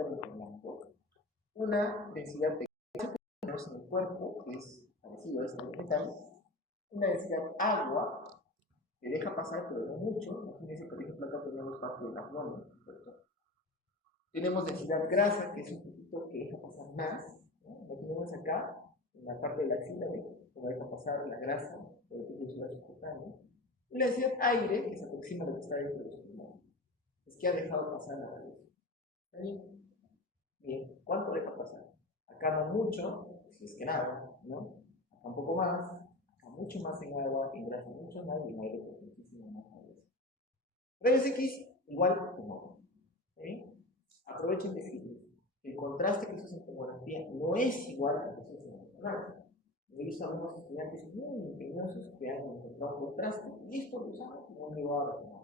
totalmente blanco, una densidad de tenemos en el cuerpo, que es parecido a este metal, una densidad agua, que deja pasar, pero no mucho. Imagínense, por ejemplo, acá tenemos parte del abdomen, ¿cierto? Tenemos densidad grasa, que es un poquito que deja pasar más, ¿no? Imaginemos acá, en la parte de la axila, como deja pasar la grasa, por el tejido celular subcutáneo. Y la densidad aire, que se aproxima a lo que está dentro de los pulmones, es que ha dejado pasar la radiación. ¿Ahí? Bien, ¿cuánto deja pasar? Acá no mucho, si es que nada, ¿no? Acá un poco más, acá mucho más en agua, en grasa mucho más y en aire pues muchísimo más radiación. Rayos X igual que no. ¿Sí? Aprovechen de decirles que el contraste que se usa en tomografía no es igual a lo que se usa en resonancia. He visto a algunos estudiantes muy ingeniosos que han encontrado un contraste y esto lo usaban como me va a resonar.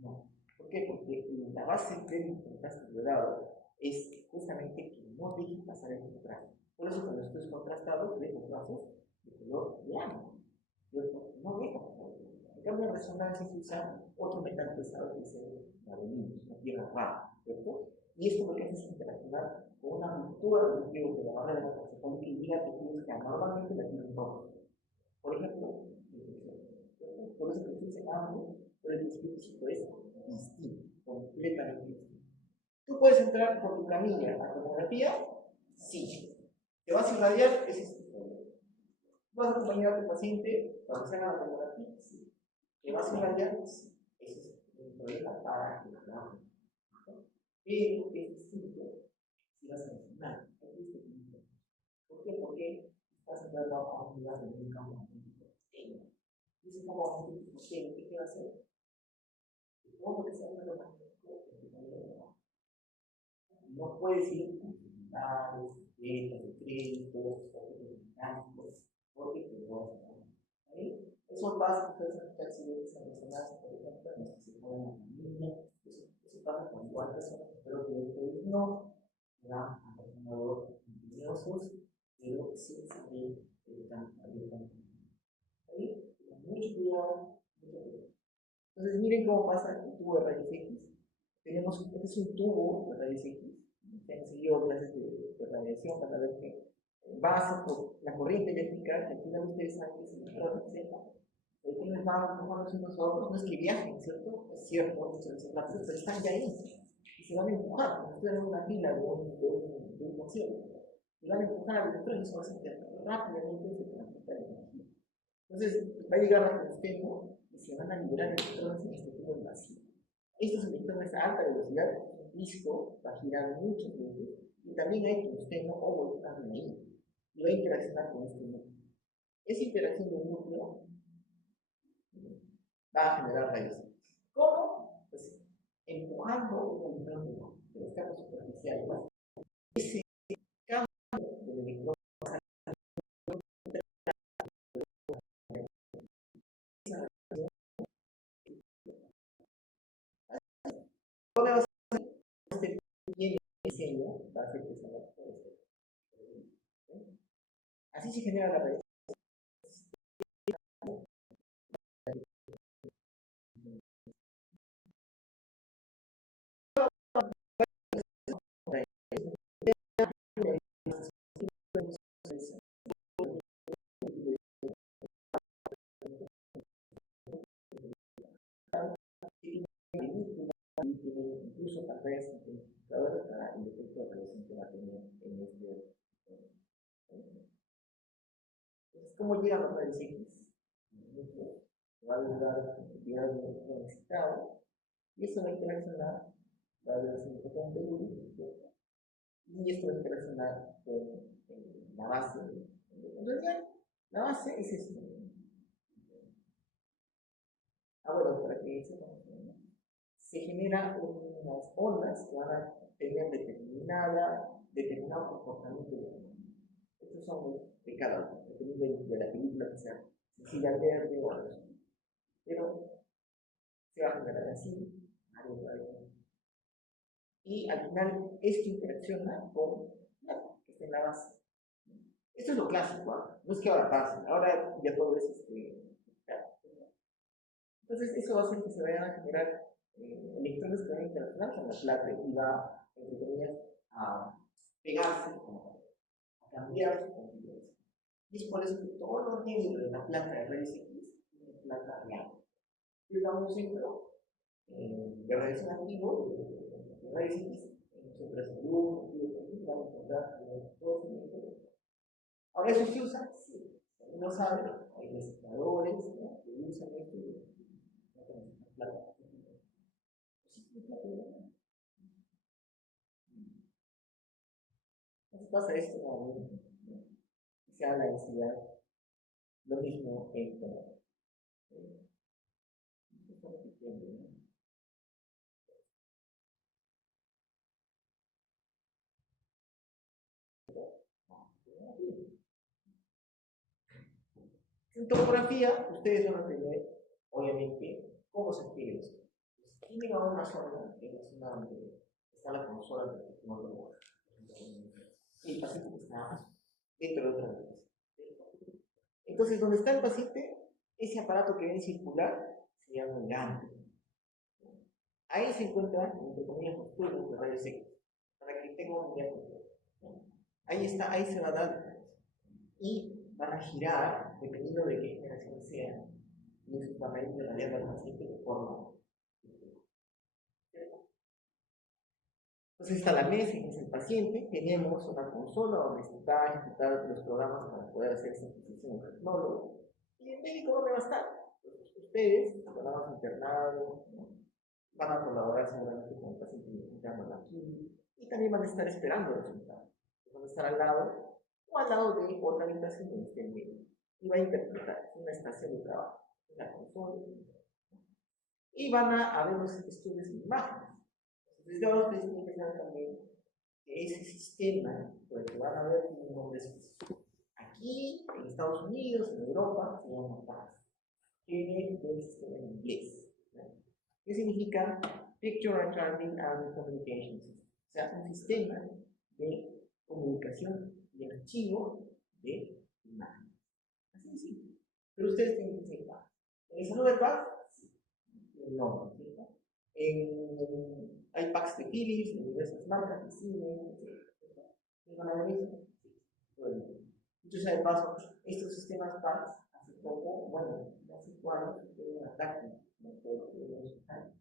No. ¿Por qué? Porque la base del contraste violado es justamente que no deje pasar el contraste. Por eso cuando esto es contrastado, ve los vasos de color blanco. ¿Cierto? No deja pasar el contraste. En cambio, en resonancia se usa otro metal pesado que es el aluminio, una piedra rara, ¿cierto? Y esto lo que hace es interaccionar con una ruptura del tejido de la barrera hematoencefálica y llega a tejidos que normalmente la tienen rojos. Por ejemplo, por eso que se dice ambos, pero el tejido físico es distinto, completamente distinto. ¿Tú puedes entrar por tu camilla a tomografía? Sí. ¿Te vas a irradiar? Ese es tu problema. ¿Vas a acompañar a tu paciente para que se haga la tomografía? Sí. ¿Te vas a irradiar? Sí. Ese es el problema para que lo hagamos. Pero es distinto si vas a enseñar. ¿Por qué? Porque estás entrando a un lugar de un campo magnético pequeño. Y ese campo magnético pequeño, ¿qué va a hacer? Todo lo que sea un campo magnético no puedes ir con utilidades, letras de crédito, objetos mecánicos, porque te puedes hacer. Eso pasa con las accidentes en resonancia, por ejemplo, en los que se ponen la familia. Eso pasa con cuántas personas, pero que ustedes no van a resonador ingeniosos, pero sin saber que están abiertamente. ¿Ahí? Mucho cuidado, mucho cuidado. Entonces, miren cómo pasa el tubo de rayos X. Tenemos, este es un tubo de rayos X. Que han seguido clases de radiación para ver que basa por la corriente eléctrica, que al final ustedes saben que es el electrón, etc. Quienes van empujándose unos a otros, no es que viajen, ¿cierto? Es cierto, muchas veces rápido, pero están ya ahí. Y se van a empujar, como ustedes en una fila de un concierto. Y van a empujar al electrón y eso va a hacer rápidamente se transporta la energía. Entonces, va a llegar a tungsteno y se van a liberar electrones en este tubo vacío. Estos electrones a alta velocidad, un disco va a girar muchas veces y también hay tungsteno o volcán ahí y va a interaccionar con este núcleo. Esa interacción del núcleo va a generar rayos. ¿Cómo? Pues empujando un electrón de los campos superficiales. Ese campo del electrón tiene diseño para hacer que se haga así se genera la red. Incluso pantallas amplificadoras para el efecto de radiación que va a tener en este. Entonces, ¿cómo llegan los rayos X? Va a lograr cantidad de electrón excitado y eso va a interaccionar, va a haber un fotón de luz, y esto va a interaccionar con la base. En realidad, la base es esto. Ahora, para que sepamos, se generan unas ondas que van a tener determinado comportamiento de la onda. Estos son de cada uno, dependiendo de la película que sea, sencilla, verde o algo así. Pero se va a generar así, y al final esto interacciona con la que está en la base. Esto es lo clásico, ¿eh? No es que ahora pase, ahora ya todo es entonces eso va a hacer que se vayan a generar electrones que van a interaccionar con la plata y va, entre comillas, a pegarse con la pared, a cambiar su configuración. Y es por eso que todos los negros de la placa de rayos X tienen placa blanca. Y damos un centro de radiación activo de rayos X, en centro de salud, van a encontrar todos los negros. Ahora, ¿eso se usa? Sí. No saben, hay recicladores, ¿no?, que usan esto y la placa. Entonces pasa esto, ¿no?, que sea la densidad, lo mismo en todo. En topografía, ustedes van a tener, obviamente, cómo se adquiere esto. Tienen ahora una zona, que es la zona donde está la consola del tecnólogo, y el paciente está dentro de otra vez. Entonces, donde está el paciente, ese aparato que ven circular se llama ganglio. Ahí se encuentran, entre comillas, los tubos de rayos X, para que tengan una idea completa. Ahí está, ahí se va a dar. Y van a girar, dependiendo de qué generación sea, y eso van a ir radiando al paciente de forma. Entonces está la mesa, que es el paciente, tenemos una consola donde está a ejecutar los programas para poder hacer sintetización en el tecnólogo, y el médico dónde va a estar. Entonces, ustedes, programas internados, ¿no?, van a colaborar seguramente con el paciente interno aquí, y también van a estar esperando el resultado. Van a estar al lado, o al lado de otra habitación donde esté el médico, y va a interpretar, es una estación de trabajo, en la consola, y van a ver los estudios en imágenes. Entonces, ahora ustedes tienen que saber también que ese sistema, por el que van a ver un nombre específico. Aquí, en Estados Unidos, en Europa, se llama PAS. Tiene un sistema en inglés, ¿no?, que significa Picture Recording and Communication System. O sea, un sistema de comunicación y archivo de imágenes. Así de simple. Pero ustedes tienen que ser PAS. ¿En el salón de PAS? Sí. No, ¿cierto? Hay packs de Philips, de diversas marcas, de cine, ¿van a ver eso? Bueno, dicho sea de paso, estos sistemas PACS, hace poco, bueno, hace 4 años, tuvieron un ataque, ¿no?, por el hospital,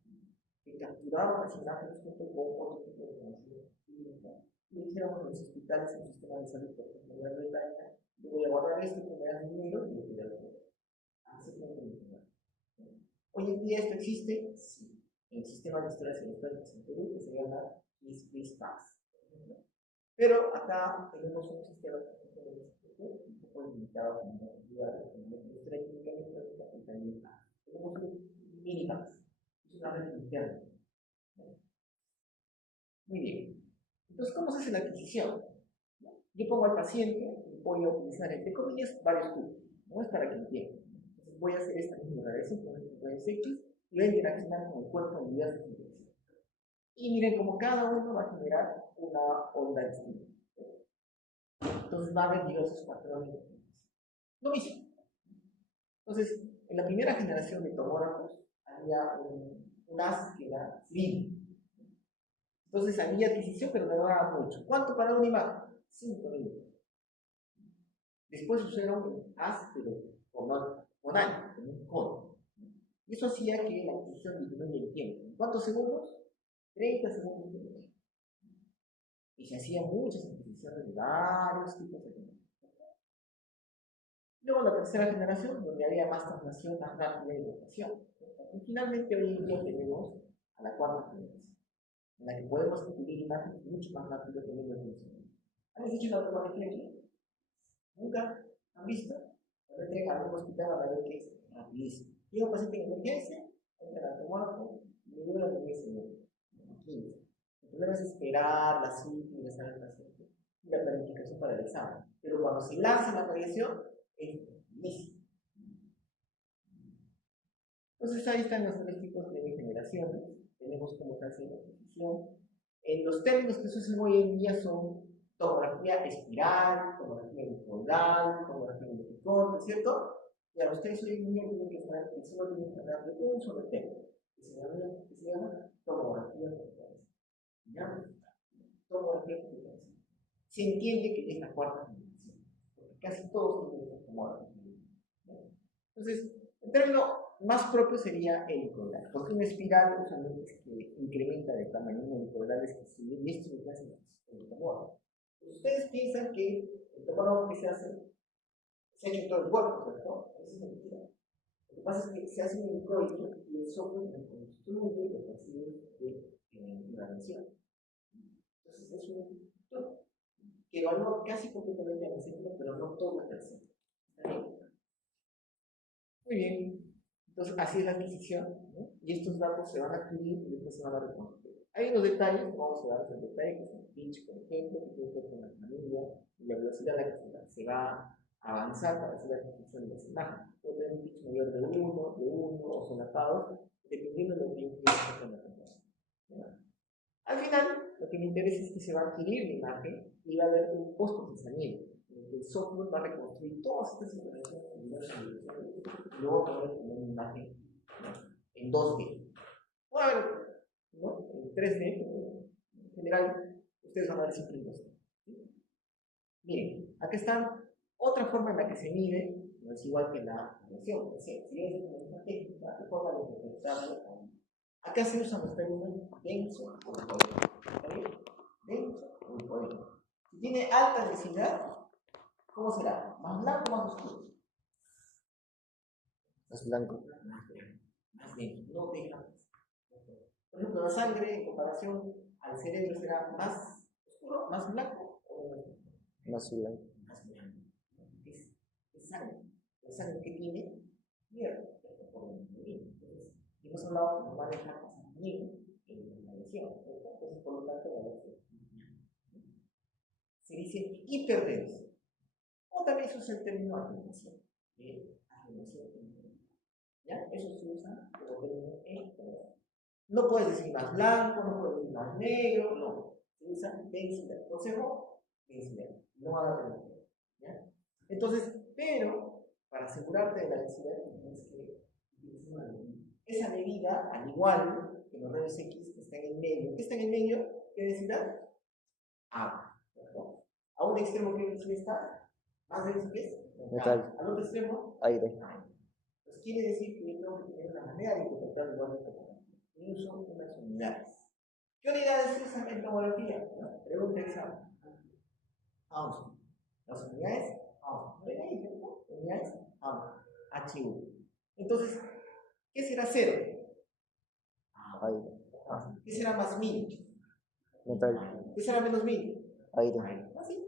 que capturaron las imágenes junto con otro tipo de información clínica, y dijeron a los hospitales en el sistema de salud, por ejemplo, en Gran Bretaña, yo voy a guardar esto que me dan dinero y lo voy a hacer. Así como hoy en día esto existe, sí, en el sistema de historias electrónicas en Perú, que se llama PACS. Pero acá tenemos un sistema un poco limitado como lugares, como la industria química electrónica, y también tenemos un mini PACS, es una red interna. Muy bien. Entonces, ¿cómo se hace la adquisición? Yo pongo al paciente y voy a utilizar, entre comillas, varios tubos, ¿no? Es para que entiendan. Entonces, voy a hacer esta misma radiación con el rayos X y voy a interaccionar con el cuerpo en diversas direcciones. Y miren cómo cada uno va a generar una onda distinta. Entonces va a haber diversos patrones de comunicación. Lo mismo. Entonces, en la primera generación de tomógrafos había un haz que era slim. Entonces había adquisición, pero demoraba mucho. ¿Cuánto para una imagen? 5 minutos. Después usaron un haz, pero con años, con un cono. Y eso hacía que la adquisición disminuya el tiempo. ¿En cuántos segundos? 30 segundos de tiempo. Y se hacían muchas adquisiciones de varios tipos de tecnología. Luego la tercera generación, donde había más traslación, más rápida y rotación. Y finalmente hoy en día tenemos a la cuarta generación, en la que podemos adquirir imágenes mucho más rápido que menos resolución. ¿Han hecho una tomografía aquí? ¿Nunca? ¿Han visto? Cuando entren a algún hospital van a ver que es rapidísimo. Llega un paciente en emergencia, entra al tomógrafo y le dura 10 segundos, 15. El problema es esperar la cita, ingresar al paciente y la planificación para el examen. Pero cuando se lanza la radiación, es listo. Entonces ahí están los 3 tipos de generaciones. Tenemos cómo se hace la adquisición. Los términos que se usan hoy en día son tomografía espiral, tomografía bipodal, tomografía multicorte, ¿cierto? Y a ustedes hoy en día tienen que saber que solo tienen que hablar de un solo tema, que se llama tomografía bipodal. ¿Ya? Tomografía tomografía computacional. Se entiende que es la cuarta generación, porque casi todos tienen esta tomografía. Entonces, el término más propio sería helicoidal, porque una espiral usualmente es que incrementa de tamaño, un helicoidal es que sube, y esto es lo que hace el tomógrafo. Ustedes piensan que el tomógrafo que se ha hecho en todo el cuerpo, ¿cierto? Eso es mentira. Lo que pasa es que se hace un helicoide y el software reconstruye los residuos de irradiación. Entonces es un todo que evalúa casi completamente al centro, pero no todo el centro. ¿Está bien? Muy bien. Entonces, así es la adquisición, ¿no? Y estos datos se van a adquirir y después se van a reconstruir. Hay unos detalles, no vamos a dar en detalle, que es el pitch, por ejemplo, que tiene que ver con la familia y la velocidad a la que se va a avanzar para hacer la adquisición de las imágenes. Puede tener un pitch mayor de 1 o solapados, dependiendo de lo que implica con la computadora. Al final, lo que me interesa es que se va a adquirir la imagen y va a haber un post-procesamiento. El software va a reconstruir todas estas informaciones y luego va a ver como una imagen, ¿no?, en 2D. Puede haber, ¿no?, en 3D, pero en general ustedes van a ver siempre en 2D. ¿Sí? Miren, acá está otra forma en la que se mide, no es igual que la medición. Si es una técnica, la forma de interpretarlo. Acá se usan los términos denso o helicoide. ¿Está bien? Denso o helicoide. Si tiene alta densidad, ¿cómo será? ¿Más blanco o más oscuro? Más blanco. Más denso, no deja más. Por ejemplo, la sangre en comparación al cerebro será más oscuro, más blanco o más blanco. Más blanco. Es sangre. La sangre que tiene hierro. Entonces, hemos hablado que nos va a dejar pasar bien en la lesión. Entonces, por lo tanto, va a ser se dice hiperdenso. O también se usa el término atenuación. ¿Ya? Eso se usa como término en color. No puedes decir más blanco, no puedes decir más negro, no. Se usa densidad. Consejo, densidad. No van a tener. ¿Ya? Entonces, pero para asegurarte de la densidad, tienes que utilizar una medida. Esa medida, al igual que los rayos X, está en el medio. ¿Qué está en el medio? ¿Qué densidad? A. A un extremo, ¿qué densidad está? Más denso que es metal. Al otro extremo, aire. Entonces quiere decir que yo tengo que tener una manera de interpretar igual de tomografía. Y uso unas unidades. ¿Qué unidades se usan en tomografía? ¿No? Pregunta examen. Armstrong. Las unidades Armstrong. ¿Ven ahí? ¿No? Unidades Armstrong. HU. Entonces, ¿qué será 0? Aire. ¿Qué será más 1000? Metal. ¿Qué será menos 1000? Aire. Así.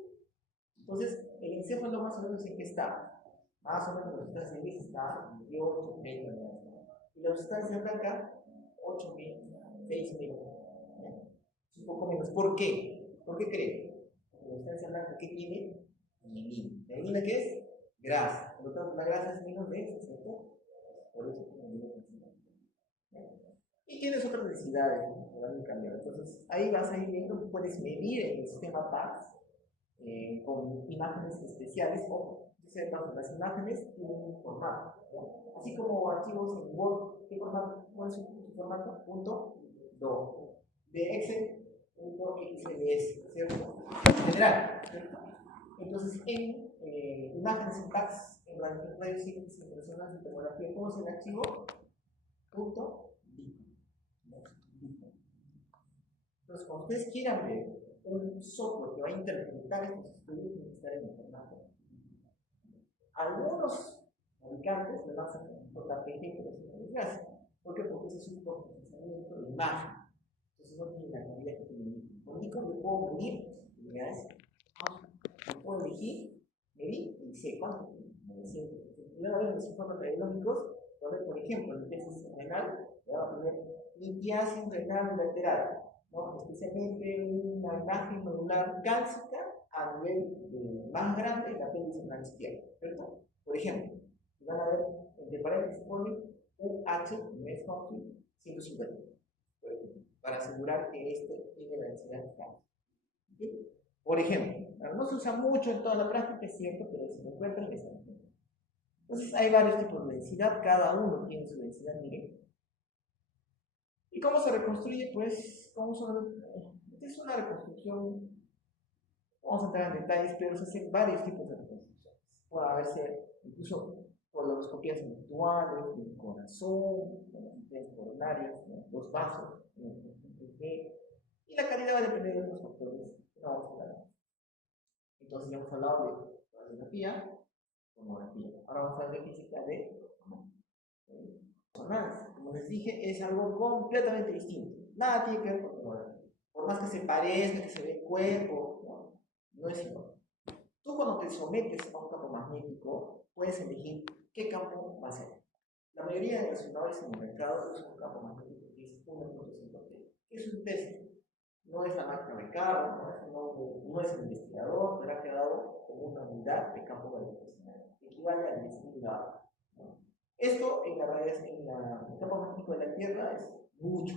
Entonces, el encéfalo más o menos en qué está. Más o menos la sustancia de gris está en 8.000. Y la sustancia blanca, 8.000, 6.000. Es un poco menos. ¿Por qué? ¿Por qué creen? La sustancia blanca, ¿qué tiene? Mielina. ¿La mielina qué es? Grasa. Por lo tanto, la grasa es menos densa, ¿cierto? Por eso tiene menos densidad. Y tienes otras densidades, ¿no? Que van a cambiar. Entonces, ahí vas a ir viendo, puedes medir en el sistema PAX con imágenes especiales. Ojo, las imágenes tienen un formato, ¿no? Así como archivos en Word. ¿Qué formato? ¿Cuál es su formato? .do. De Excel, .xls, ¿cierto? En general, ¿cierto? Entonces, en imágenes en PAX, en rayos X, en personas de tomografía, ¿cómo es el archivo? .dip. Entonces, cuando ustedes quieran ver un software que va a interpretar estos estudios, tiene que estar en el formato. Algunos fabricantes le lanzan JPG, pero es una desgracia. ¿Por qué? Porque ese es un procesamiento de imagen. Entonces no tiene la calidad que tiene Nikon. Con Nikon yo puedo medir unidades. Yo puedo elegir, medir y sé cuánto. 900. Y van a ver los informes radiológicos. Va a ver, por ejemplo, en el test renal, le va a poner litiasis renal lateral, ¿no? Especialmente una imagen nodular cálcica a nivel más grande en la apéndice renal izquierda, ¿cierto? Por ejemplo, van a ver, entre paréntesis pone UH, mes country, 150, para asegurar que este tiene la densidad de cálcio. ¿Okay? Por ejemplo, no se usa mucho en toda la práctica, es cierto, pero si lo encuentran, está bien. Entonces hay varios tipos de densidad, cada uno tiene su densidad, miren. ¿Y cómo se reconstruye? Pues, esta es una reconstrucción Vamos a entrar en detalles, pero se hacen varios tipos de reconstrucciones. Puede haberse incluso colonoscopías virtuales, del corazón, coronarias, ¿no? Los vasos, ¿no? Y la calidad va a depender de otros factores que no vamos a hablar. Entonces ya hemos hablado de radiografía, tomografía. Ahora vamos a hablar de física de resonancia. Como les dije, es algo completamente distinto. Nada tiene que ver con tomografía. Por más que se parezca, que se ve el cuerpo, no es igual. Tú cuando te sometes a un campo magnético, puedes elegir qué campo va a ser. La mayoría de los resonadores en el mercado usan un campo magnético que es 1.5T. Es un test. No es la máquina de carro, no es el investigador, pero ha quedado como una unidad de campo gravitacional, que equivale a 10.000 grados. ¿No? Esto en el campo magnético de la Tierra es mucho,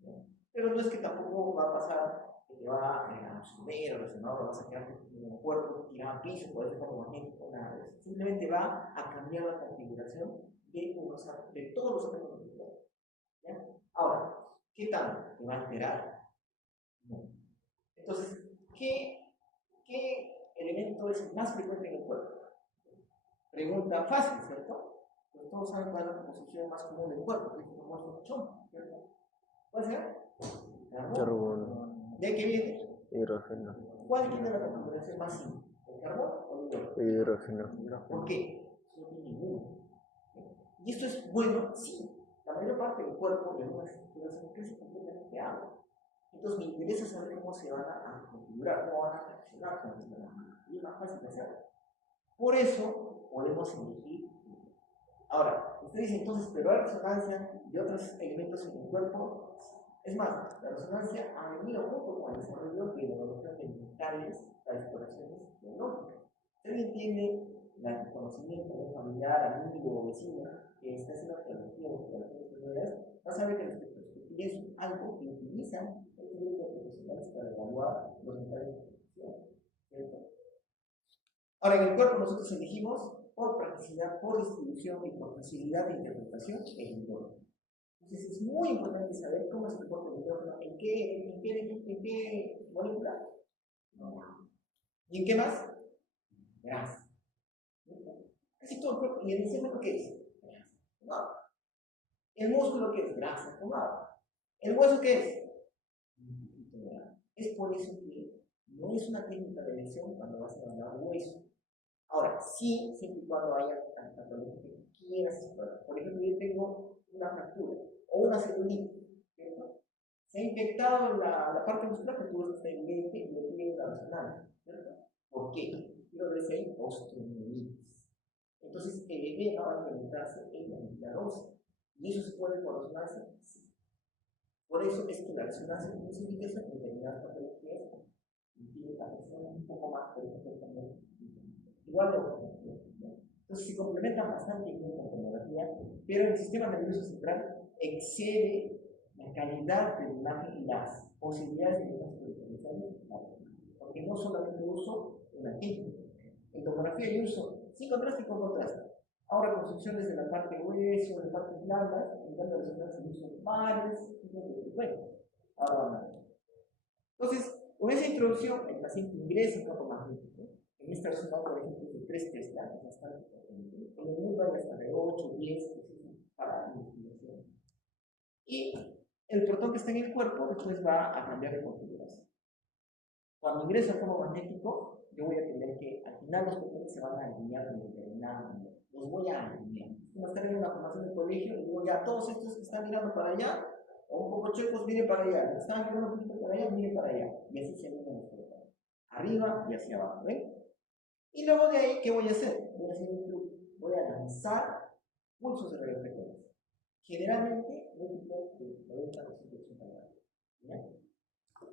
¿no? Pero no es que tampoco va a pasar que te va a absorber o resonador, vas a quedar en un cuerpo tirado a piso por ese campo magnético, nada de eso. Simplemente va a cambiar la configuración de todos los átomos del cuerpo. Ahora, ¿qué tanto te va a alterar? No. Entonces, ¿qué elemento es el más frecuente en el cuerpo? Pregunta fácil, ¿cierto? Pero todos saben cuál es la composición más común del cuerpo, que es como un chombo, ¿cierto? ¿Cuál será? Carbono. ¿De qué viene? Hidrógeno. ¿Cuál tiene la configuración más simple? ¿El carbono o el hidrógeno? Hidrógeno. ¿Por qué? No tiene ninguno. ¿Y esto es bueno? Sí. La mayor parte del cuerpo de algunas estructuras crece completamente agua. Entonces me interesa saber cómo se van a configurar, cómo van a reaccionar con esta máquina. Y es más fácil de hacer. Por eso podemos elegir. Ahora, usted dice entonces, pero hay resonancia de otros elementos en el cuerpo. Es más, la resonancia ha venido junto con el desarrollo de la evolución de metales para exploraciones biológicas. Si alguien tiene el conocimiento de un familiar, amigo o vecino que está haciendo arqueología o exploraciones mineras, va a saber que la espectroscopía es algo que utilizan este grupo de profesionales para evaluar los metales de producción, ¿cierto? Ahora, en el cuerpo nosotros elegimos por practicidad, por distribución y por facilidad de interpretación el hidrógeno. Entonces es muy importante saber cómo se comporta el hidrógeno, en qué molécula, y en qué más, grasa. Casi todo el cuerpo, y el cerebro ¿qué es? Grasa fumada. El músculo ¿qué es? Grasa fumada. ¿El hueso qué es? Un poquito de grasa. Es por eso que no es una técnica de elección cuando vas a evaluar hueso. Ahora, sí, siempre y cuando haya patología que quieras explorar. Por ejemplo, yo tengo una fractura o una celulitis, ¿cierto? Se ha infectado la parte muscular que tú ves que está evidente y lo tiene una resonancia, ¿cierto? ¿Por qué? Quiero ver si hay osteomielitis. Entonces, el edema va a incrementarse en la medida ósea. ¿Y eso se puede por resonancia? Sí. Por eso es que la resonancia tiene su indicación en determinadas patologías y tiene la persona un poco más, por ejemplo, también. Igual de tomografía. Entonces se complementan bastante bien con tomografía, pero el sistema nervioso central excede la calidad de la imagen y las posibilidades de diagnóstico diferenciales, porque no solamente uso una técnica. En tomografía yo uso sin contraste y con contraste. Ahora construcciones de la parte hueso, de la parte blanda, en cambio de resonancia uso varios tipos de frecuencias. Ahora vamos a ver. Entonces, con esa introducción, el paciente ingresa en campo magnético. En esta resonador, por ejemplo, es de 3 Tesla, es bastante potente. En el mundo hay hasta de 8, 10 para la investigación. Y el protón que está en el cuerpo después va a cambiar de configuración. Cuando ingreso al campo magnético, yo voy a tener que, al final los protones se van a alinear de determinada manera. Los voy a alinear. Es como estar en una formación de colegio y digo, ya todos estos que están mirando para allá, o un poco checos, miren para allá. Los que están mirando un poquito para allá, miren para allá. Y así se alinean los protones. Arriba y hacia abajo, ¿ven? Y luego de ahí, ¿qué voy a hacer? Voy a hacer un truco. Voy a lanzar pulsos de radiofrecuencia. Generalmente, múltiplos de 90 o 180 grados. ¿Ya?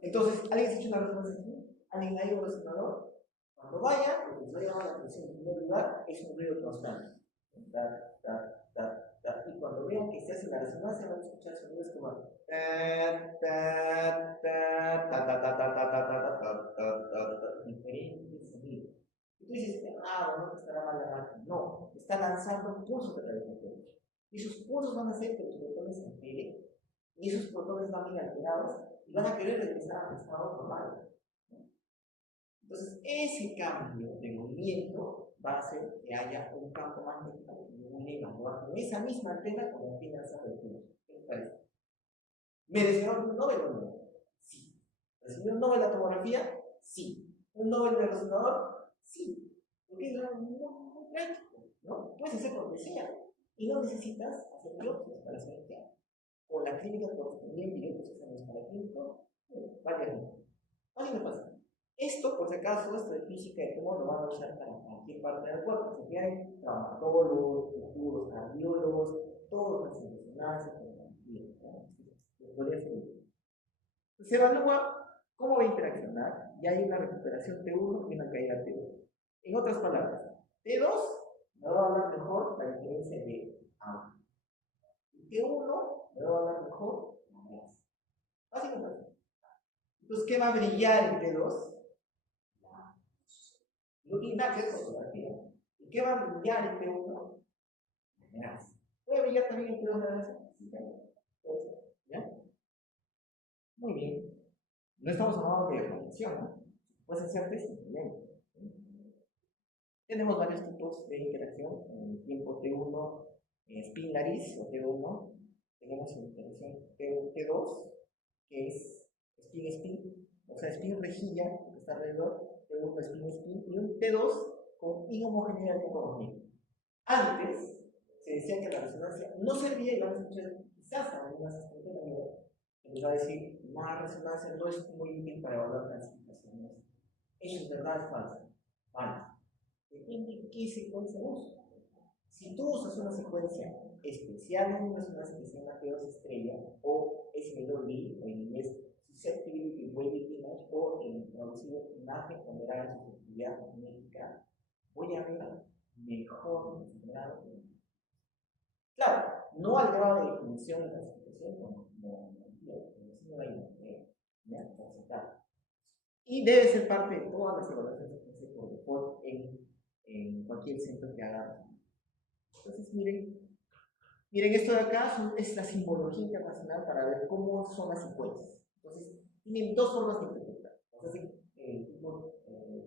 Entonces, ¿alguien se ha hecho una resonancia aquí? ¿Alguien ha ido a un resonador? Cuando vaya, lo que les va a llamar la atención en primer lugar es un ruido constante. Y cuando vean que se hace la resonancia, van a escuchar sonidos como diferentes sonidos. Y tú dices, no estará mal la máquina. No, está lanzando pulsos de radiofrecuencia. Y esos pulsos van a hacer que los protones se alteren, y esos protones van a ir alterados y van a querer regresar al estado normal. Entonces, ese cambio de movimiento va a hacer que haya un campo magnético que une con esa misma antena como tiene esa abertura. ¿Qué les parece? ¿Mereció un Nobel o no? Sí. ¿Recibió un Nobel la tomografía? Sí. ¿Un Nobel de resonador? Sí. Porque es muy práctico, ¿no? Puedes hacer lo que sea y no necesitas hacer biopsias para saber qué hay. O la clínica correspondiente y otros exámenes para clínico, varias no. Así me pasa. Esto, por si acaso, esto de física de tumor lo van a usar para cualquier parte del cuerpo. Así que hay traumatólogos, futuros cardiólogos, todos hacen resonancia con la podría ser. Se evalúa cómo va a interaccionar y hay una recuperación T1 y una caída T2. En otras palabras, T2 me va a hablar mejor la diferencia de A. Y T1 me va a hablar mejor la grasa. Básicamente. Entonces, ¿qué va a brillar en T2? No tiene nada que ver con fotografía. ¿Y qué va a brillar en T1? La grasa. ¿Puede brillar también en T2 la grasa? Sí, también. Puede ser. ¿Ya? Muy bien. No estamos hablando de radiación, ¿no? Puede ser test también. Tenemos varios tipos de interacción. En el tiempo T1, spin nariz o T1. Tenemos interacción T2, que es spin-spin, o sea, spin-rejilla, que está alrededor, T1 spin-spin, y un T2 con inhomogeneidad de electromagnética. Antes se decía que la resonancia no servía, y van a escuchar quizás algunas asistentes también, que les va a decir, la resonancia no es muy útil para evaluar clasificaciones. Eso es verdad, es falso. Vale. Depende de qué secuencia usas. Si tú usas una secuencia especial en una resonancia que se llama T2 estrella, o SMW, o en inglés Susceptibility Weighted Image, o en traducido imagen ponderada en susceptibilidad magnética, voy a ver mejor grado. Claro, no al grado de definición y clasificación como no hay ¿ya? Y debe ser parte de todas las evaluaciones que se hace por default en cualquier centro que haga. Entonces, miren esto de acá es la simbología internacional para ver cómo son las secuencias. Entonces, tienen dos formas de interpretar. Entonces, el tipo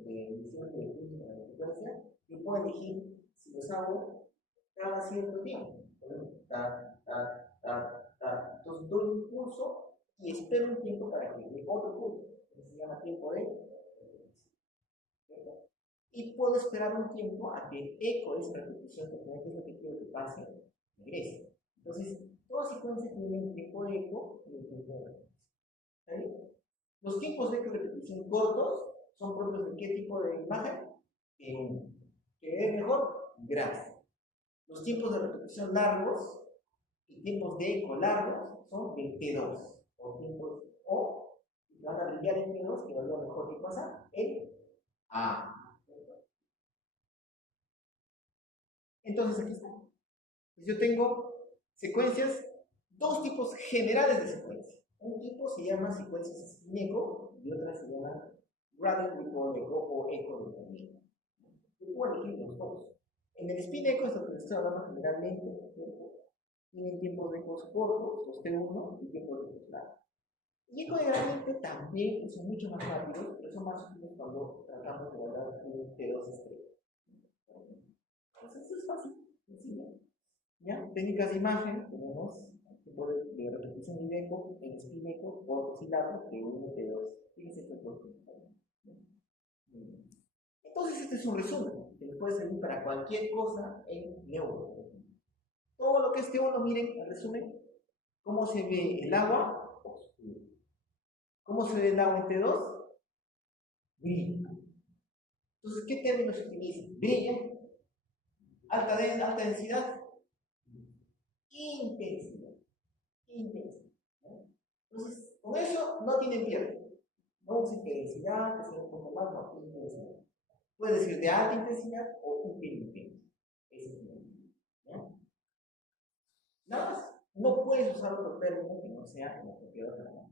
de edición de la frecuencia, yo puedo elegir si los hago cada cierto tiempo. Entonces, doy un pulso y espero un tiempo para que dé otro pulso. Se llama tiempo de. Y puedo esperar un tiempo a que el eco de esa repetición, que es lo que quiero que pase, regrese. Entonces, toda secuencia tiene un tiempo de eco y un tiempo de repetición. ¿Está bien? Los tiempos de eco y repetición cortos son propios de qué tipo de imagen? T1. ¿Qué es mejor? Grasa. Los tiempos de repetición largos y tiempos de eco largos son de T2. O tiempos O, que van a brillar en T2, que va a lo mejor que pasa en A. Entonces aquí está. Yo tengo secuencias, dos tipos generales de secuencia. Un tipo se llama secuencias spin-eco y otra se llama gradient report eco o eco de camino. Yo puedo elegir los dos. En el spin-eco es lo que les estoy hablando generalmente. Tienen tiempos de ecos cortos, los T1, y tiempos de ecos largos. Y eco de gradient también son mucho más rápidos, pero son más útiles cuando tratamos de hablar un T2 estrella. Entonces eso es fácil, sencillo. ¿Ya? Técnicas de imagen, tenemos tipo de repetición y de eco, en spin eco, cortos y largos, T1, T2. Fíjense que puedo contar. Entonces este es un resumen, que les puede servir para cualquier cosa en neuro. Todo lo que es T1, miren, el resumen, cómo se ve el agua, oscuro. ¿Cómo se ve el agua en T2? Brilla. Entonces, ¿qué términos se utilizan? Brilla, alta densidad, intensidad. Entonces, con eso no tienen pierde. No usen intensidad, que sea un poco más, no, intensidad. Puedes decir de alta intensidad o hiperintensa. Ese es el ¿ya? Nada más. No puedes usar otro término que no sea el apropiado para la.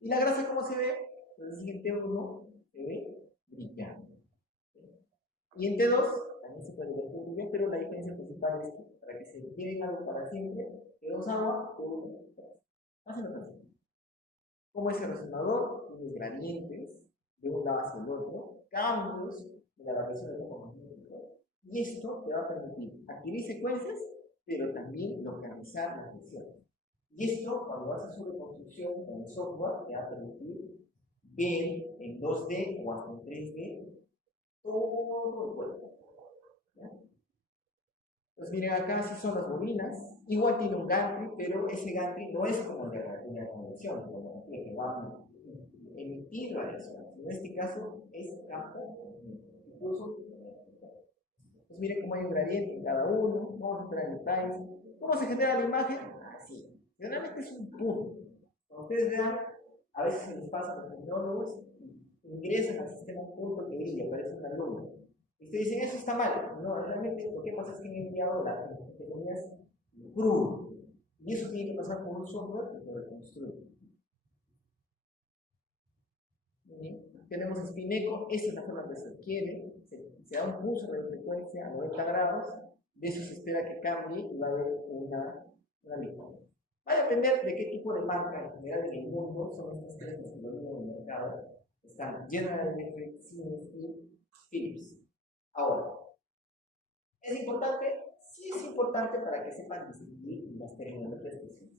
¿Y la grasa cómo se ve? Pues el siguiente uno se ve brillante. Y en T2 también se puede ver que brilla, pero la diferencia principal es que para que se lleven algo para siempre, T2 agua, T1 grasa. Hacen otra. ¿Cómo es el resonador? Tienes gradientes de un lado hacia el otro, cambios de la variación del grupo magnético, y esto te va a permitir adquirir secuencias, pero también localizar las lesiones. Y esto, cuando haces su reconstrucción con el software, te va a permitir ver en 2D o hasta en 3D todo el cuerpo. ¿Ya? Entonces miren acá sí son las bobinas, igual tiene un gantry, pero ese gantry no es como el de la convención, como que va a emitir radiación. En este caso es campo difuso. Pues miren cómo hay un gradiente en cada uno, vamos a entrar en detalles. ¿Cómo se genera la imagen? Así. Generalmente es un punto. Cuando ustedes vean, a veces se les pasa a los tecnólogos, ingresan al sistema un punto que brilla, parece una luna. Y ustedes dicen, eso está mal. No, realmente lo que pasa es que han enviado las categorías crudo. Y eso tiene que pasar por un software que lo reconstruye. Tenemos Spineco, esta es la forma que se adquiere, se da un pulso de frecuencia a 90 grados, de eso se espera que cambie y va a haber una lectura. Va a depender de qué tipo de marca en general en el mundo son estas tres que lo vienen en el mercado. Están General Electric, Siemens y Philips. Ahora, ¿es importante? Sí es importante para que sepan distinguir las tecnologías que se usan.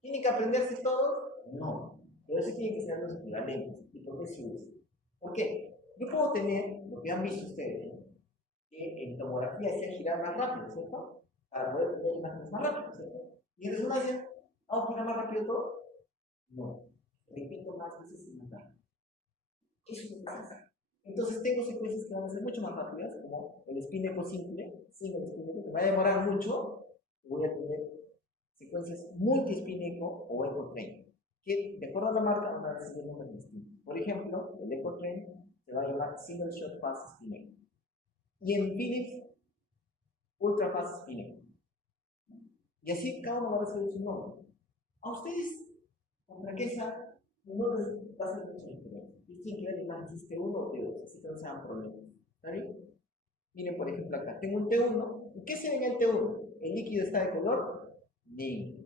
¿Tienen que aprenderse todos? No. Pero eso tiene que ser los equivalentes. ¿Y por qué se usa? ¿Por qué? Yo puedo tener, lo que han visto ustedes, ¿no? Que en tomografía se girar más rápido, ¿cierto? Para poder tener imágenes más rápidas, ¿cierto? Y en resonancia, ¿vamos a girar más rápido todo? No. Repito más veces y más rápido. Eso es lo que pasa. Entonces tengo secuencias que van a ser mucho más rápidas, como el Spineco simple, sin el Spineco, que va a demorar mucho. Voy a tener secuencias multi-Spineco o EcoTrain, que de acuerdo a la marca van a recibir nombres distintos. Por ejemplo, el EcoTrain se va a llamar Single Shot Fast Spineco. Y en Philips, Ultra Fast Spineco. Y así cada uno va a recibir su nombre. A ustedes, con franqueza, no les va a hacer mucha diferencia. Y tienen que ver imágenes si es T1 o T2, así que no se hagan problemas. ¿Está bien? Miren, por ejemplo, acá tengo un T1. ¿Y qué se ve en el T1? El líquido está de color negro.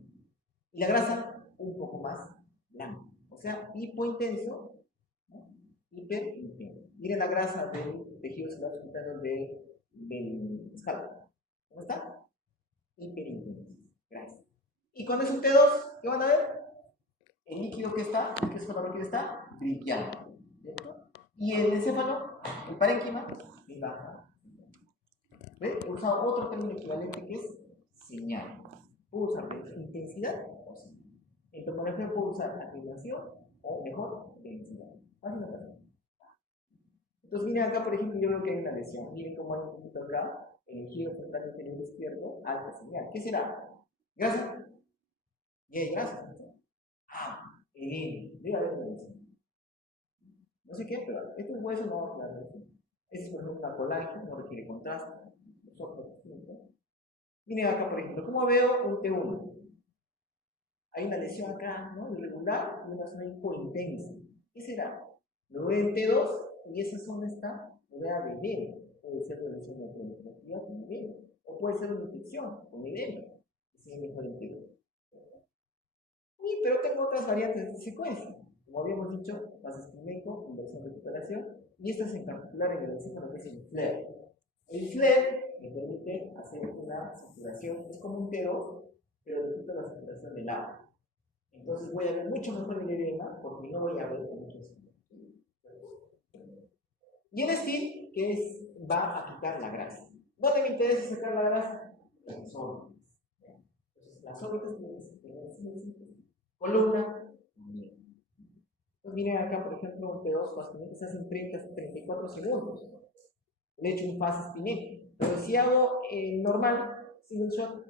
Y la grasa, un poco más blanco. O sea, hipointenso, ¿no? Hiperintenso. Miren la grasa del tejido celular subcutáneo del escalpo. ¿Cómo está? Hiperintenso. Gracias. Y cuando es un T2, ¿qué van a ver? El líquido que está, ¿qué es color líquido está? Brillante. ¿Cierto? Y el encéfalo, el parénquima, y baja. ¿Ven? He usado otro término equivalente que es señal. Puedo usar intensidad o señal. En tomografía puedo usar atenuación o mejor densidad. Fácil de hacer. Entonces miren acá, por ejemplo, yo veo que hay una lesión. Miren cómo hay un poquito acá, en el giro frontal inferior izquierdo, alta señal. ¿Qué será? ¿Grasa? Y hay grasa. Debe haber una lesión. No sé qué, pero estos huesos no van a quedar lesión. Este es, por ejemplo, una colágeno, no requiere contraste. Miren acá, por ejemplo, ¿cómo veo un T1? Hay una lesión acá, ¿no? Irregular y una zona hipointensa. ¿Qué será? Lo veo en T2 y esa zona está rodeada de edema. Puede ser una lesión de autología con edema, o puede ser una infección con edema, que se ve mejor en T2. Pero tengo otras variantes de secuencia. Como habíamos dicho, fase Spineco, inversión recuperación, y estas en particular en el encéfalo que es el FLAIR. El FLAIR me permite hacer una saturación, es como un T2, pero le quito la saturación del agua. Entonces voy a ver mucho mejor el edema porque no voy a ver mucho esfín. Y el esfín, que va a quitar la grasa. ¿Dónde me interesa sacar la grasa? En las órbitas. Entonces las órbitas tienen que tener columna. Pues miren acá, por ejemplo, un T2 fácilmente se hace en 30-34 segundos. Le he hecho un fase Spineco. Pero si hago normal, single shot,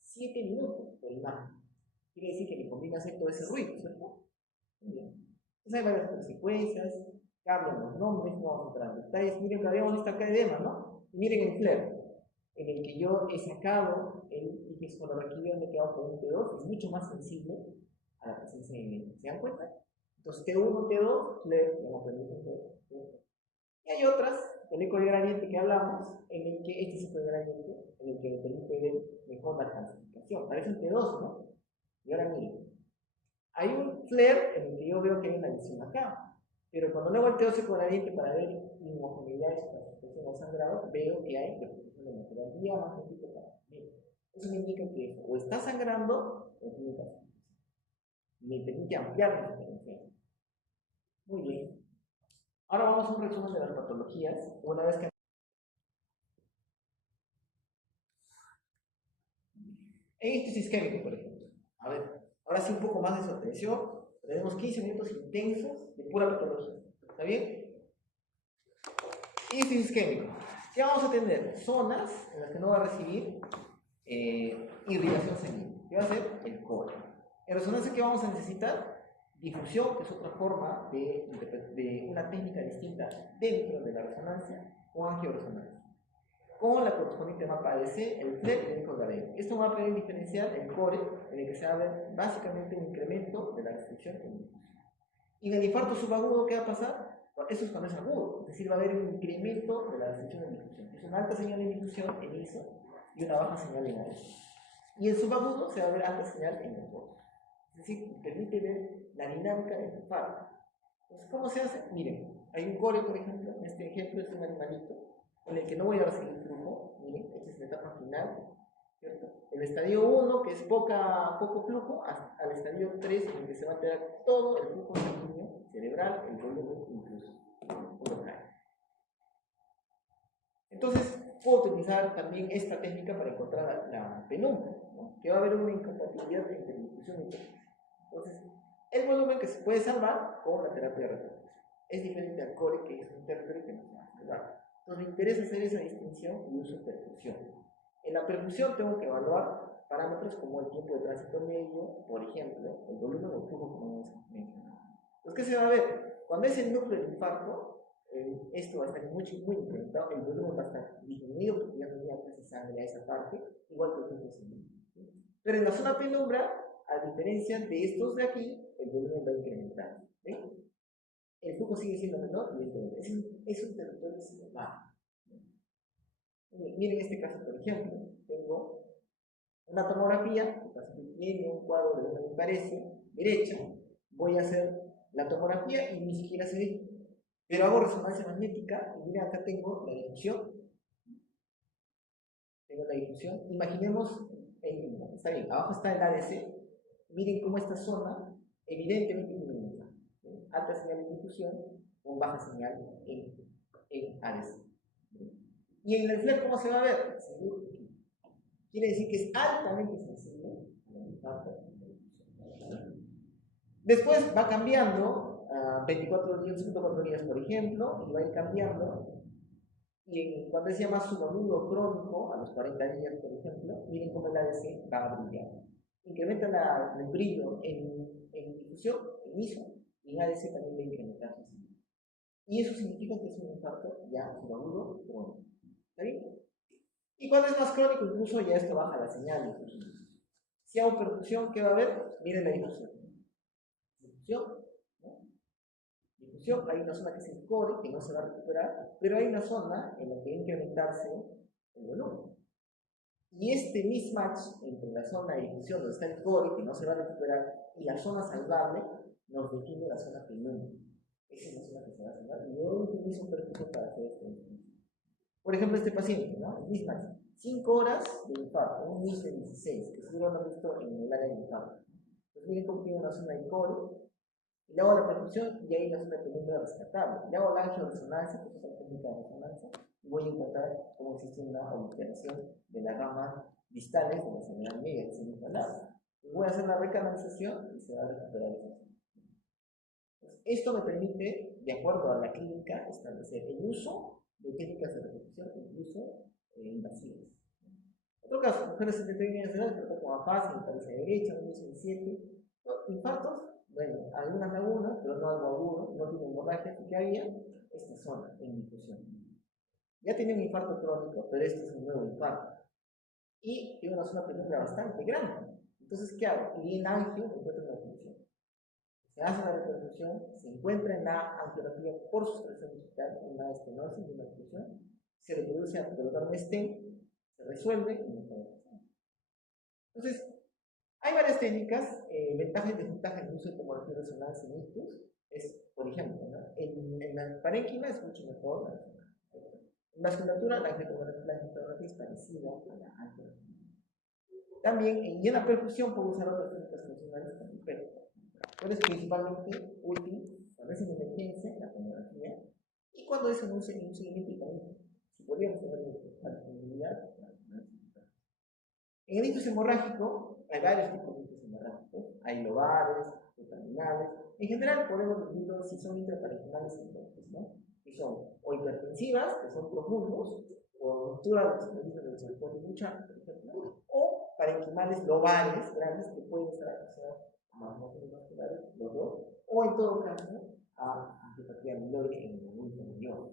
7 minutos por imagen. Quiere decir que me conviene hacer todo ese ruido, ¿cierto? Muy bien. Entonces hay varias otras secuencias, cambian los nombres, no vamos a entrar en detalles. Miren que habíamos visto acá edema, ¿no? Y miren el FLAIR, en el que yo he sacado el hexcoloroquía, me he quedado con un T2, es mucho más sensible a la presencia de edema. ¿Se dan cuenta? Entonces T1, T2, FLAIR, ya no permiten todo. Y hay otras, el ecogradiente que hablamos, en el que este es el ecogradiente, en el que me permite ver mejor la calcificación. Parece un T2, ¿no? Y ahora miren, hay un FLAIR en el que yo veo que hay una lesión acá. Pero cuando luego volteo secundariamente para ver inhomogeneidades para la supresión o sangrado, veo que hay reposición de material vía magnético para mí. Eso me indica que o está sangrando o tiene calcio. Me permite ampliar la diferencia. Muy bien. Ahora vamos a un resumen de las patologías. Una vez que este es isquémico, por ejemplo. A ver, ahora sí un poco más de su atención. Tenemos 15 minutos intensos de pura patología. ¿Está bien? Este es isquémico. ¿Qué vamos a tener? Zonas en las que no va a recibir irrigación sanguínea. ¿Qué va a ser? El core. En resonancia, ¿qué vamos a necesitar? Difusión, que es otra forma de una técnica distinta dentro de la resonancia, o angioresonancia. Con la correspondiente mapa ADC, el FLEP y el Colgadero. Esto va a permitir diferenciar el core, en el que se va a ver básicamente un incremento de la restricción en difusión. Y en el infarto subagudo, ¿qué va a pasar? Eso es cuando es agudo, es decir, va a haber un incremento de la restricción en difusión. Es una alta señal de difusión en ISO y una baja señal en ADC. Y en subagudo se va a ver alta señal en el core. Es decir, permite ver la dinámica del infarto. Entonces, ¿cómo se hace? Miren, hay un core, por ejemplo, en este ejemplo es un animalito en el que no voy a recibir flujo. Miren, esta es la etapa final, ¿cierto? El estadio 1, que es poco flujo, hasta el estadio 3, en el que se va a enterar todo el flujo sanguíneo cerebral, el volumen incluso. Entonces, puedo utilizar también esta técnica para encontrar la penumbra, ¿no? Que va a haber una incompatibilidad entre difusión y técnica. Entonces, el volumen que se puede salvar con la terapia de repercusión. Es diferente al core, que es un territorio que no se va a salvar. Entonces, me interesa hacer esa distinción y uso percusión. En la percusión tengo que evaluar parámetros como el tiempo de tránsito medio, por ejemplo, el volumen o flujo, como hemos mencionado. Entonces, ¿qué se va a ver? Cuando es el núcleo del infarto, esto va a estar muy incrementado, el volumen va a estar disminuido porque ya no llega casi sangre a esa parte, igual que el flujo sanguíneo. Pero en la zona penumbra, a diferencia de estos de aquí, el volumen va a incrementar. El flujo sigue siendo menor y es un territorio cinemático. Miren este caso, por ejemplo, tengo una tomografía, el paciente tiene un cuadro de una parece derecha, voy a hacer la tomografía y ni siquiera se ve, pero hago resonancia magnética y miren, acá tengo la difusión. Imaginemos, está bien, abajo está el ADC, miren cómo esta zona evidentemente tiene un infarto, alta señal de difusión con baja señal en ADC. Y en el FLEP, ¿cómo se va a ver? Quiere decir que es altamente sensible al infarto. Después va cambiando, 24 días, 104 días, por ejemplo, y va a ir cambiando. Y cuando decía más subagudo crónico, a los 40 días, por ejemplo, miren cómo el ADC va a brillar. Incrementa el brillo en difusión, en ISO, y en ADC también va a incrementar su señal. Y eso significa que es un infarto ya subagudo crónico. ¿Está bien? Y cuando es más crónico, incluso ya esto baja la señal de difusión. Si hago perfusión, ¿qué va a haber? Miren la difusión. Difusión, ¿no? Difusión, hay una zona que es el core, que no se va a recuperar, pero hay una zona en la que va a incrementarse el volumen. Y este mismatch entre la zona de difusión, donde está el core, que no se va a recuperar, y la zona salvable, nos define la zona penumbra. Esa es la zona que se va a salvar. Y yo utilizo perfusión para hacer esto. Por ejemplo, este paciente, ¿no? El mismatch. 5 horas de infarto, un MIS de 16, que seguro lo han visto en el área de infarto. Entonces, miren cómo tiene una zona de core. Y le hago la perfusión y ahí la zona penumbra rescatable. Le hago la angioresonancia, que es otra técnica de resonancia, y voy a encontrar cómo existe una obliteración de las ramas distales de la señal media, que se me instalaba. Voy a hacer la recanalización y se va a recuperar esa zona. Esto me permite, de acuerdo a la clínica, establecer el uso de técnicas de repetición, incluso invasivas. Otro caso, mujeres de 71 años de edad, pero con AFAS, en cabeza derecha, un 17, infartos. Bueno, algunas lagunas, pero no algo agudo, no tiene hemorragia, porque había esta zona en difusión. Ya tiene un infarto crónico, pero este es un nuevo infarto. Y tiene una zona penumbra bastante grande. Entonces, ¿qué hago? Y en angio encuentro una repercusión. Se hace una repercusión, se encuentra en la angiografía por sustracción digital, una estenosis de una repercusión, se reproduce a colocar un stent, se resuelve y mejora. Entonces, hay varias técnicas, ventajas y desventajas en el uso de tomografía de resonancia en ictus. Es, por ejemplo, ¿no? En la parénquima es mucho mejor. En vasculatura, la angiografía es parecida a la angiografía. También, en la perfusión, puedo usar otras técnicas funcionales como el PET. Pero es principalmente útil cuando es en emergencia, la tomografía, y cuando es en un seguimiento y también, si podríamos tener la disponibilidad. En el ictus hemorrágico, hay varios tipos de ictus hemorrágicos. Hay lobares, terminales. En general, podemos dividirlos si son intraparenquimales entonces, ¿no? Que son o hipertensivas, que son profundos, o rupturas del circuito bucal, por ejemplo, o parenquimales lobares grandes que pueden estar asociados a malformaciones vasculares, los dos, o en todo caso a angiopatía amiloide en el adulto mayor.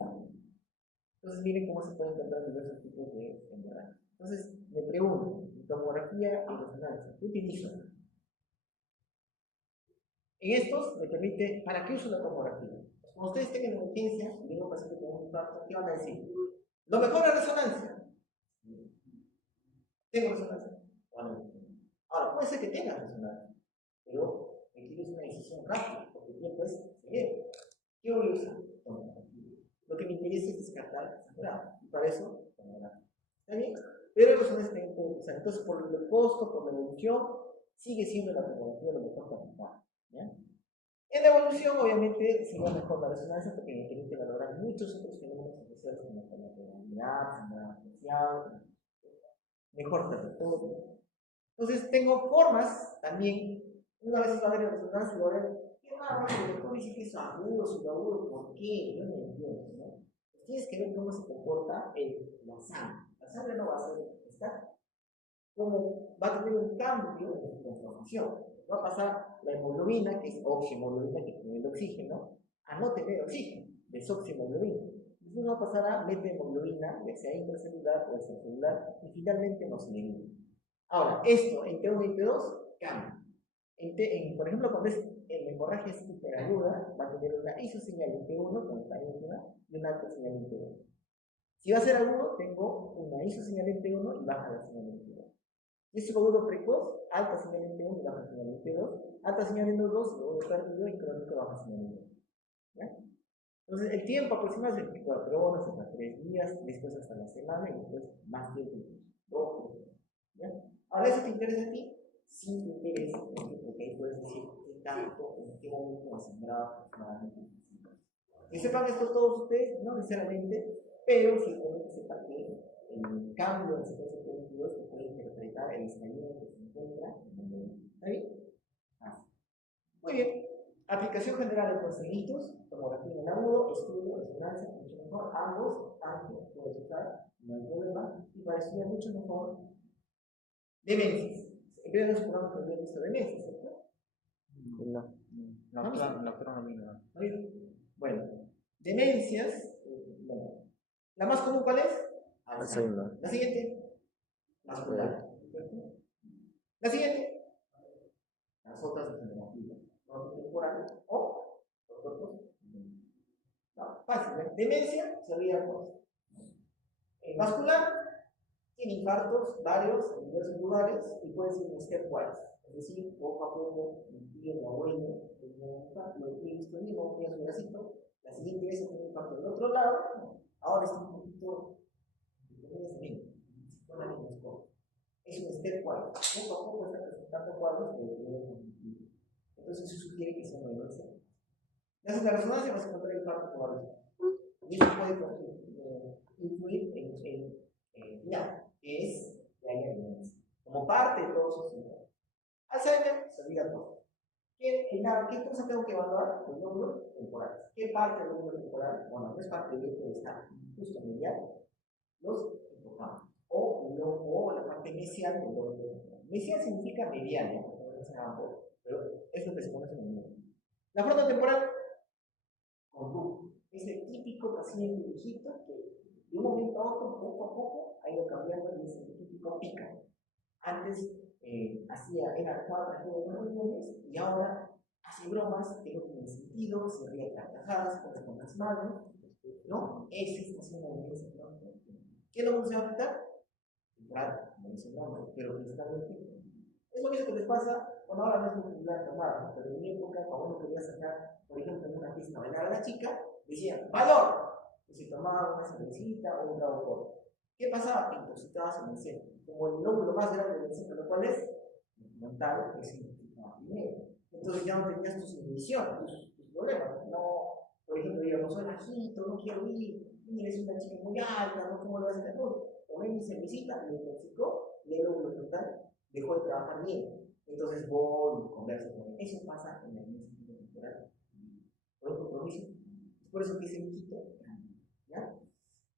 Entonces, miren cómo se pueden encontrar diversos tipos de hemorragia. Entonces, me pregunto, tomografía y resonancia, ¿qué utilizo? En estos me permite, ¿para qué uso la tomografía? Cuando ustedes tengan emergencia y venga un paciente con un infarto, ¿qué van a decir? Lo mejor es resonancia. ¿Tengo resonancia? Ahora, puede ser que tengas resonancia, pero requieres una decisión rápida, porque el tiempo es severo. ¿Qué voy a usar? Tomografía. Lo que me interesa es descartar sangrado, y para eso, tomografía. ¿Está bien? Pero el resonancia también puede usar. Entonces, por el costo, por la evolución, sigue siendo la tomografía lo mejor para tratar. En la evolución, obviamente, sería mejor la resonancia porque me permite valorar muchos otros fenómenos especiales como la lateralidad, sangrado artificial, mejor territorio. Entonces, tengo formas también. Una vez va a ver la resonancia y va a ver, ¿qué más? El doctor dice que es agudo, subagudo, ¿por qué? Yo no entiendo, ¿no? Pues tienes que ver cómo se comporta la sangre. La sangre no va a ser estática. Cómo va a tener un cambio en su conformación. Va a pasar la hemoglobina, que es oximoglobina, que tiene el oxígeno, a no tener oxígeno, desoximoglobina. Después va a pasar a metahemoglobina, ya sea intracelular o extracelular, y finalmente hemoglobina. Ahora, esto en T1 y T2 cambia. Por ejemplo, cuando la hemorragia es hiperaguda, va a tener una isoseñal en T1 con esta íntima y una alta señal en T2. Si va a ser agudo, tengo una isoseñal en T1 y baja la señal en T2. Si es agudo precoz, alta señal en T1 y baja señal en T2, alta señal en T2, agudo tardío y crónico baja señal en T2. ¿Ya? Entonces, el tiempo aproximado es 24 horas, hasta 3 días, después hasta la semana y después más tiempo, 2 3 días. ¿Ya? Ahora, ¿eso te interesa a ti? Sí te interesa, porque ahí puedes decir qué tanto, en qué momento va a sembrar aproximadamente. Que sepan esto todos ustedes, no necesariamente, pero ciertamente sepan que el cambio en el secuencia cognitivo se puede interpretar el estallido que se encuentra en el momento. ¿Está bien? Muy bien. Aplicación general de procedimientos, tomografía en el agudo, estudio, resonancia, mucho mejor. Ambos, angio, puedes usar, no hay problema. Y para estudiar mucho mejor, demencias. Creo que nos supongamos que habían visto demencias, ¿cierto? No. La otra no vino. Bueno, demencias, bueno, la más común, ¿cuál es? Alzheimer. La siguiente, vascular. La siguiente, las otras degenerativas, temporal o los cuerpos. No, fácil, ¿eh? Demencia sería cosa. Vascular tiene infartos varios en diversos lugares y puede ser un stepwise, es decir, poco a poco, mi tío, mi abuelo, tenía un infarto, lo he visto mismo, tenía su bracito, la siguiente vez tenía un infarto del otro lado, ahora está un poquito, es un stepwise, poco a poco está presentando cuadros que deberían constituir. Entonces eso sugiere que sea una demencia. Gracias a la resonancia vas a encontrar el infarto por varios. Y eso puede influir en ya, que es que haya demencia. Como parte de todos esos síntomas. Alzheimer se olvida todo. ¿Qué cosa tengo que evaluar? Los lóbulos temporales. ¿Qué parte del lóbulo temporal? Bueno, no es parte de esto, está justo medial. Los hipocampo. O la parte mesial del lóbulo temporal. Mesial significa medial, ¿no? Pero es lo que se conoce en el mundo. La fronda temporal, conducto. Es el típico paciente viejito que de un momento a otro, poco a poco, ha ido cambiando y es el típico pica. Antes era dejaba de reuniones y ahora hace bromas que no tienen sentido, se ríe a carcajadas, corre con las manos, ¿no? Esa es una demencia. ¿Qué es lo que se va a quitar? Claro, como dice el nombre, pero principalmente Es lo mismo que les pasa, bueno, ahora no es muy popular tomar, ¿no? Pero en mi época, cuando uno quería sacar, por ejemplo, en una fiesta bailar a la chica, decían, ¡valor! Y se tomaba una cervecita o un trago corto. ¿Qué pasaba? Te intoxicabas en el centro. Como el lóbulo más grande del centro, lo cual es mental, que significa dinero. Entonces ya no tenías tus inhibiciones, tus problemas. No, por ejemplo, digamos, soy bajito, no quiero ir, mira, es una chica muy alta, no cómo lo vas a hacer. Tomé mi cervecita, me intoxicó, y el lóbulo frontal dejó de trabajar bien. Entonces voy y converso con él. Eso pasa en el mismo temporal. Por un compromiso. Es por eso que ese viejito, ¿ya?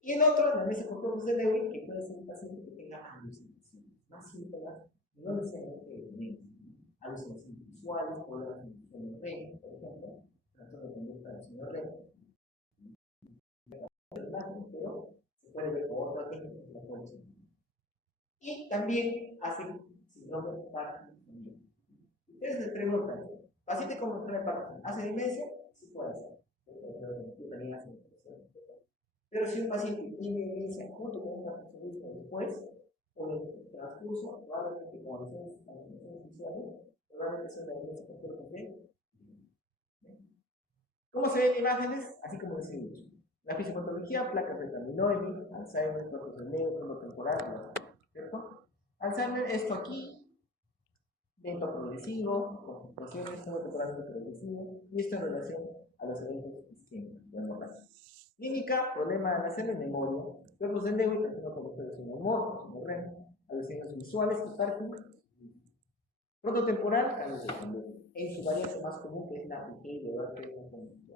Y el otro, la mesa con cuerpos de Lewin, que puede ser un paciente que tenga alucinaciones, más síntomas, no necesariamente de demencia, alucinaciones visuales, problemas en el sueño REM, por ejemplo, trastorno de conducta del sueño REM, pero se puede ver con otra técnica que la puede ser. Y también hace síndrome de Parkinson. Ustedes me preguntan, ¿paciente con síndrome de Parkinson hace demencia? Sí puede hacer. Pero si un paciente tiene demencia junto con un parkinsonismo después, o en el transcurso, probablemente con alucinaciones visuales, probablemente sea una demencia con cuerpos de. ¿Cómo se ven imágenes? Así como les he dicho. La fisiopatología, placas de amiloide, Alzheimer, cuerpos de Lewy, temporal, ¿cierto? Alzheimer, esto aquí, lento progresivo, concentraciones, todo temporalmente progresivo, y esto en relación a los eventos isquémicos, podemos ver. Clínica, problema de nacer en memoria, cuerpos de Lewy, trastorno conducta de sueño humor, sueño REM, alucinaciones visuales y Parkinson. Prototemporal, cambios de conducta. En su variante más común, que es la behavior, que es la conducta.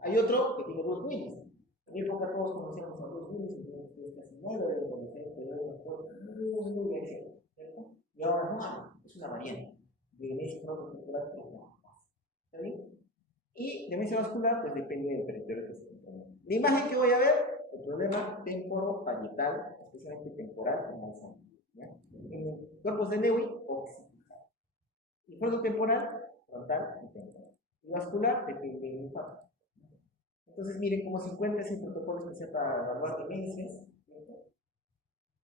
Hay otro que tiene Bruce Willis. En mi época todos conocíamos a Bruce Willis, entonces ustedes casi no lo deben conocer, pero era un actor muy excelente, ¿cierto? Y ahora no, es una variante de demencia prototemporal que es la base. ¿Está bien? Y demencia vascular, pues depende del territorio que se encuentre. La imagen que voy a ver, el problema temporoparietal, especialmente temporal en Alzheimer. En cuerpos de Lewy, occipital. Y prototemporal, frontal y temporal. Y vascular, depende del infarto. Entonces, miren cómo se encuentra ese protocolo especial para evaluar demencias, ¿cierto?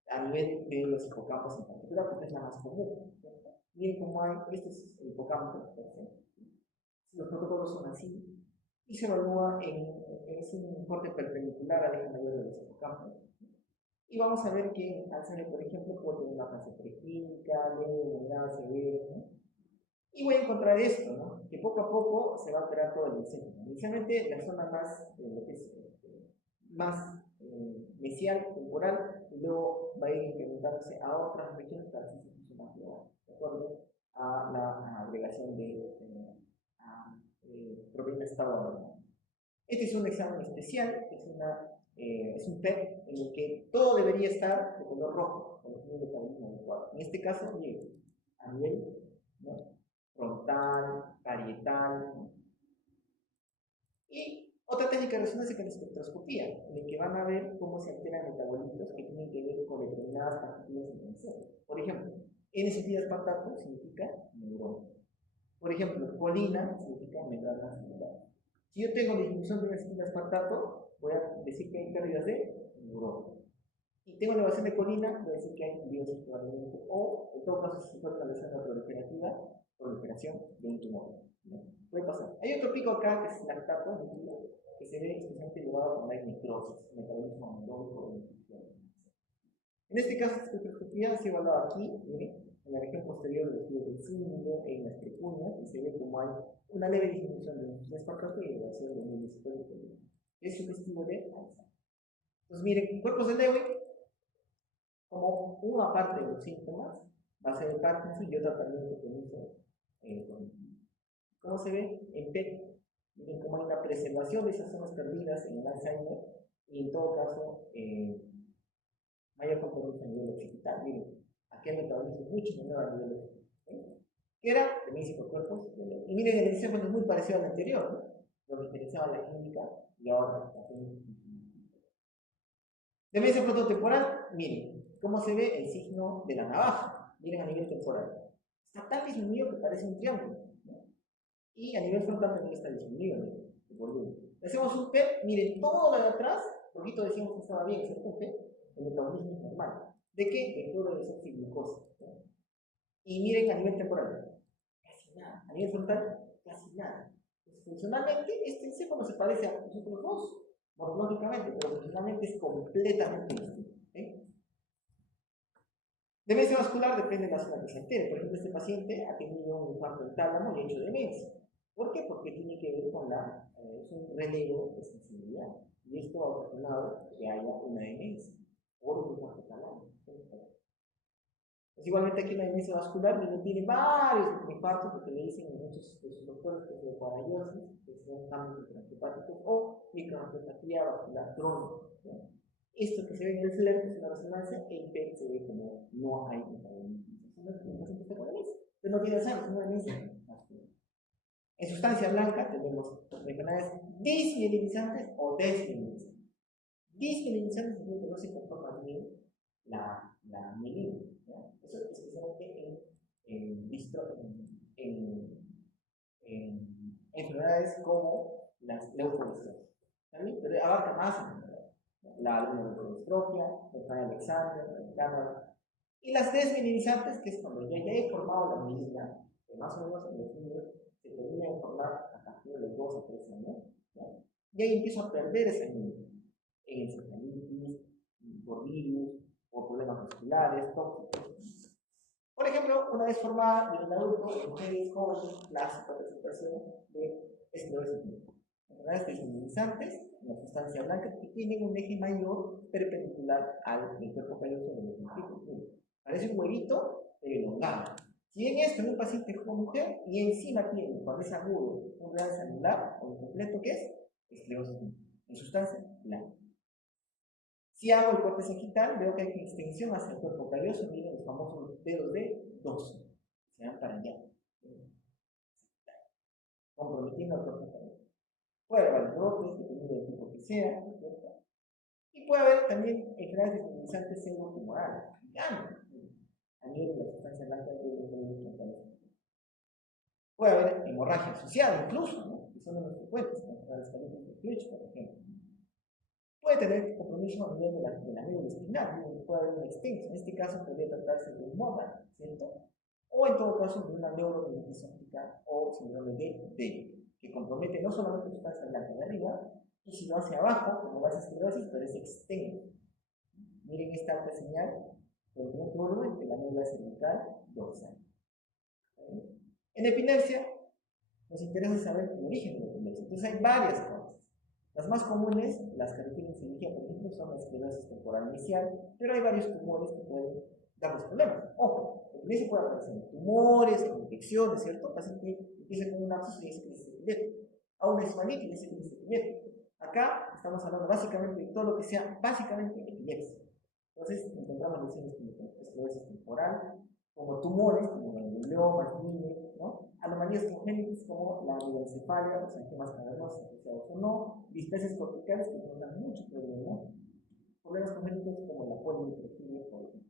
A nivel de los hipocampos en particular, porque es la más común, ¿cierto? Miren cómo hay, este es el hipocampo, por ejemplo. Los protocolos son así, y se evalúa es un corte perpendicular al eje mayor de los hipocampos. Y vamos a ver que en Alzheimer, por ejemplo, puede tener una fase preclínica, leve, moderada, severa, ¿no? Y voy a encontrar esto, ¿no? Que poco a poco se va a alterar todo el diseño. Inicialmente la zona más, lo que es, más mesial, temporal, y luego va a ir incrementándose a otras regiones para que se funcione más global, de acuerdo a la agregación de proteínas tau. Este es un examen especial, es un PET en el que todo debería estar de color rojo, con los niveles de metabolismo adecuados. En este caso, miren, a nivel, ¿no?, frontal, parietal, ¿no? Y otra técnica de resonancia que es la espectroscopía, en el que van a ver cómo se alteran metabolitos que tienen que ver con determinadas partículas en el cerebro. Por ejemplo, N-acetilaspartato significa neurona. Por ejemplo, colina significa membrana celular. Si yo tengo disminución de N-acetilaspartato, voy a decir que hay pérdidas de neurona. Y tengo elevación de colina, voy a decir que hay biosis probablemente, o en todo caso, si se puede establecer la proliferación de un tumor, ¿no? Puede pasar. Hay otro pico acá que es lactato, que se ve especialmente elevado cuando hay necrosis, metabolismo anaeróbico de infección. En este caso, esta espectroscopía se evalúa aquí, miren, en la región posterior de los filos del cíngulo, en las precuñas, y se ve como hay una leve disminución de los espartato y elevación de niveles de colina. Es sugestivo de Alzheimer. Entonces, miren, cuerpos de Lewy, como una parte de los síntomas, va a ser el Parkinson y otra también el compromiso cognitivo. ¿Cómo se ve? En PET, miren cómo hay una preservación de esas zonas perdidas en el Alzheimer y en todo caso, mayor compromiso a nivel occipital. Miren, aquí el metabolismo es mucho menor a nivel occipital. Que era demencia por cuerpos. Y miren, el diseño es muy parecido al anterior, ¿no? Lo diferenciaba la clínica y ahora la clínica. Demencia prototemporal, miren, cómo se ve el signo de la navaja. Miren a nivel temporal. Está tan disminuido que parece un triángulo, ¿no? Y a nivel frontal también está disminuido el volumen. Hacemos un PET, miren todo lo de atrás, poquito decimos que estaba bien, ¿cierto? El metabolismo es normal. ¿De qué? De cloruro de desoxiglucosa, ¿no? Y miren a nivel temporal, casi nada. A nivel frontal, casi nada. Entonces, funcionalmente, este encéfalo se parece a nosotros dos, morfológicamente, pero funcionalmente es completamente distinto. Demencia vascular depende de la zona que se altere. Por ejemplo, este paciente ha tenido un infarto del tálamo y ha hecho demencia. ¿Por qué? Porque tiene que ver con es un relevo de sensibilidad. Y esto ha ocasionado que haya una demencia por un infarto talámico. Pues igualmente aquí la demencia vascular no tiene varios infartos, porque le dicen en muchos de sus doctores que es de parayosis, que son cambios intrahepatáticos o microangiopatía vascular crónica. Esto que se ve en el FLAIR, que es una resonancia, en PET se ve como no hay metabolismo. Pero no tiene Alzheimer, es una demencia vascular. En sustancia blanca tenemos enfermedades desmielinizantes o desmielinizantes. Desmielinizantes significa que no se conforma bien la mielina. Eso especialmente en enfermedades como las leucodistrofia. Pero abarca más enfermedades. La leucodistrofia, la enfermedad de Alexander, la cámara. Y las desmielinizantes, que es cuando ya he formado la mielina, que más o menos en los niños se termina de formar a partir de los 2 a 3 años, y ahí empiezo a perder esa mielina. En encefalitis, por virus, por problemas musculares, tóxicos. Por ejemplo, una vez formada en un adulto, en mujeres jóvenes, clásica presentación de esclerosis múltiple. Enfermedades desmielinizantes, una sustancia blanca que tienen un eje mayor perpendicular al cuerpo calloso de los músculos. Parece un huevito, pero elongado. Si bien esto en un paciente como mujer y encima tiene, cuando es agudo, un gran anular o incompleto, ¿qué es? Esclerosis múltiple. En sustancia blanca. Si hago el corte sagital, veo que hay extensión hacia el cuerpo calloso, miren los famosos dedos de 2, se dan para allá, comprometiendo el cuerpo calloso. Puede haber brotes, dependiendo del tipo que sea, ¿cierto? Y puede haber también enfermedades desmielinizantes pseudotumorales, a nivel de la sustancia blanca de los callosos. Puede haber hemorragia asociada incluso, ¿no? Que son de los frecuentes, como las calientes de Fletch, por ejemplo. Puede tener compromiso a nivel de la médula espinal, puede haber un extenso. En este caso podría tratarse de un MODA, ¿cierto? O en todo caso de una neuromielitis óptica o síndrome de Day, que compromete no solamente la sustancia blanca de arriba, y si lo hace abajo, como va a esclerosis, pero es extenso. Miren esta alta señal, por un volumen de la médula cervical dorsal. En epilepsia, nos interesa saber el origen de la epilepsia. Entonces hay varias cosas. Las más comunes, las que requieren cirugía, por ejemplo, son la esclerosis temporal inicial, pero hay varios tumores que pueden darnos problemas. Ojo, la epilepsia puede aparecer en tumores, en infecciones, ¿cierto? El paciente empieza con un absceso y dice que es epiléptico. A una esfalitis y dice que es epiléptico. Acá estamos hablando básicamente de todo lo que sea básicamente epilepsia. Entonces encontramos lesiones como esclerosis temporal, como tumores, como gangliomas, ¿no? Anomalías congénitas como la hidrocefalia, los angimas cavernosos asociados o no, displasias corticales que nos dan mucho problema, problemas congénitos como la polimitrofilia, por ejemplo.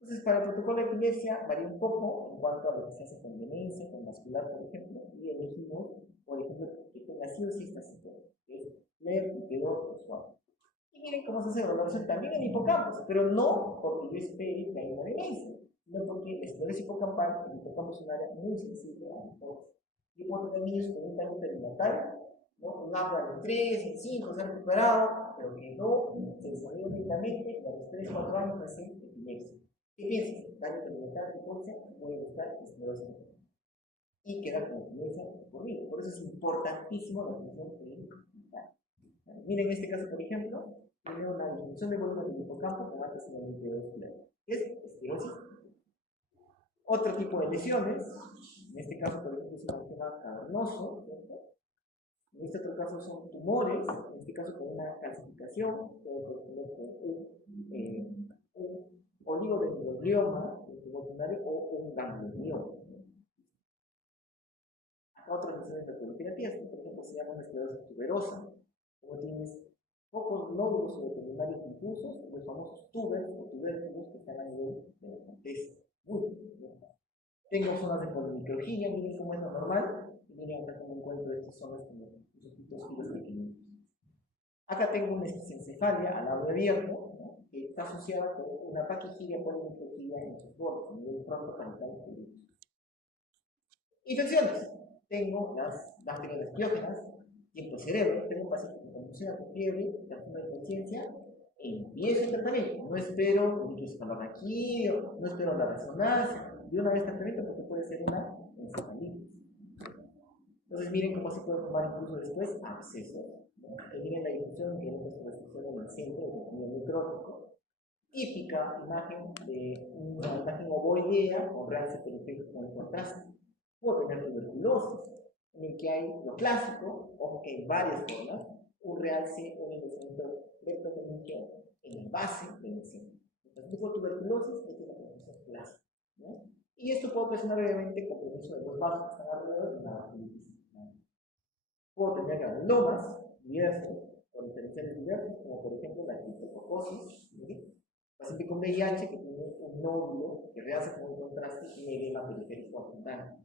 Entonces, para el protocolo de epilepsia varía un poco en cuanto a lo que se hace con demencia, con vascular, por ejemplo, y elegimos, por ejemplo, que tenga sí o sí esta situación, que es leve, T2 o suave. Y miren cómo se hace evaluación también en hipocampos, pero no porque yo espere que haya una demencia, sino porque la esclerosis hipocampal, el hipocampo es un área muy sensible a la hipótesis. Y puedo tener niños con un daño perinatal, ¿no? Un APGAR en 3, en 5, se han recuperado, pero que no se desarrolló lentamente y a los 3, 4 años hacen epilepsia. ¿Qué piensas? Daño perinatal, hipótesis, puede buscar esclerosis. Y queda como epilepsia por vida. Por eso es importantísimo la atención perinatal. Miren, en este caso, por ejemplo, tiene una disminución de volumen del hipocampo con alta sensibilidad vascular. Es esclerosis. Otro tipo de lesiones, en este caso, por ejemplo, es un angioma cavernoso, ¿cierto? En este otro caso son tumores, en este caso con una calcificación, puede corresponder con un oligodendroglioma o un ganglioma. Acá otras lesiones de polipiratías, por ejemplo, se llama una esclerosis tuberosa, como tienes pocos nódulos subepidemarios difusos, los famosos tubers o tubérculos que están a nivel de la corteza. Tengo zonas de polimicrogilia, miren cómo es lo normal, y miren acá cómo encuentro estas zonas como los ojitos giros pequeñitos. Acá tengo una esquistoencefalia al lado abierto, ¿no? Que que está asociada con una paquigiria polimicrogiria en sus bordes, a nivel frontoparental derecho. Infecciones. Tengo las bacterias piógenas, tiempo de cerebro, tengo un paciente con convulsión, con fiebre, transforma de conciencia, empiezo el tratamiento. No espero un encefalorraquídeo, no espero la resonancia, de una vez tratamiento porque puede ser una encefalitis. Entonces miren cómo se puede formar incluso después abscesos. Y miren la difusión que es la restricción en el centro del contenido necrótico. Típica imagen de una imagen ovoidea con realce periférico con el contraste. Puedo tener tuberculosis, en el que hay lo clásico, ojo que hay varias formas, un realce, un endurecimiento rectomeningio en la base del centro. Entonces, tipo de tuberculosis, esta es la condición clásica, ¿no? Y esto puede ocasionar brevemente compromiso de los vasos que están alrededor de una vasculitis. Puedo tener granulomas diversos, con diferenciales diversos, como por ejemplo la criptococosis, paciente con VIH que tiene un nódulo que realza con un contraste y tiene edema periférico abundante.